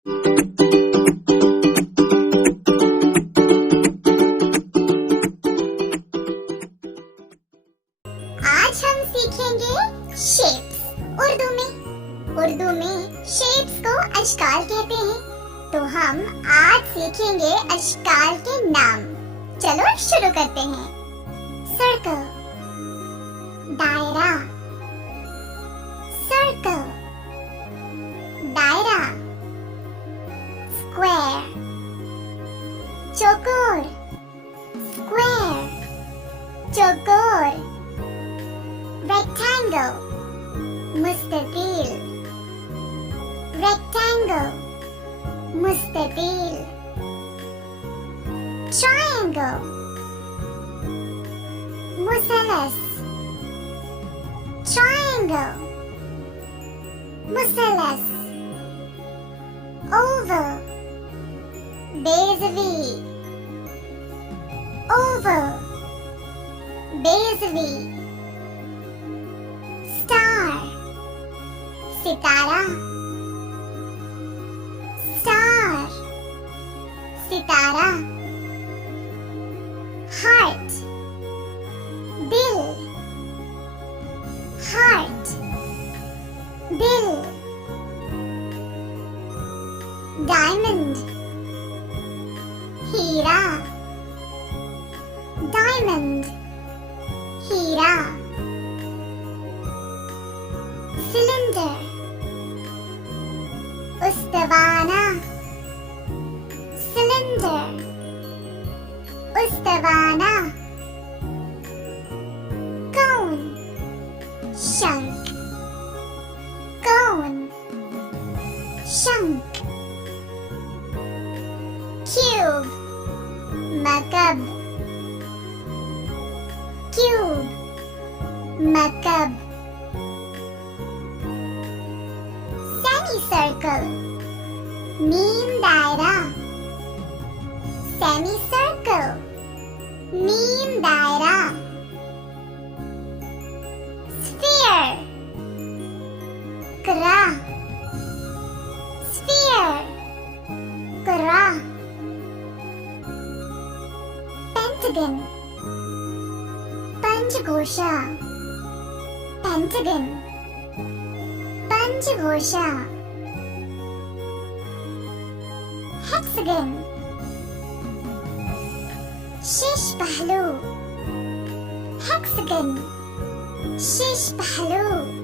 आज हम सीखेंगे शेप्स उर्दू में शेप्स को अश्काल कहते हैं। तो हम आज सीखेंगे अश्काल के नाम। चलो शुरू करते हैं। सर्कल, दायरा, सर्कल, दायरा, स्क्वायर, चौकोर, स्क्वायर, चौकोर, रेक्टेंगल, मुस्ततील, रेक्टेंगल, मुस्ततील, ट्रायंगल, मुसलस, ट्रायंगल, मुसलस, ओवल, बेज़वी, ओवल, बेज़वी, स्टार, सितारा, स्टार, सितारा, हार्ट, दिल, हार्ट, दिल, डायमंड, हीरा, डायमंड, हीरा, सिलेंडर, उस्तवाना, सिलेंडर, उस्तवाना, कोन, शंख, कोन, शंख, क्यूब, मकब, क्यूब, मकब, सेमी-सर्कल, मीन दायरा, सेमी-सर्कल, मीन दायरा, स्फीयर, करा, स्फीयर, करा, पेंटागन, पंचगोशा, पेंटागन, पंचगोशा, हेक्सागन, शीश पहलू, हेक्सागन, शीश पहलू,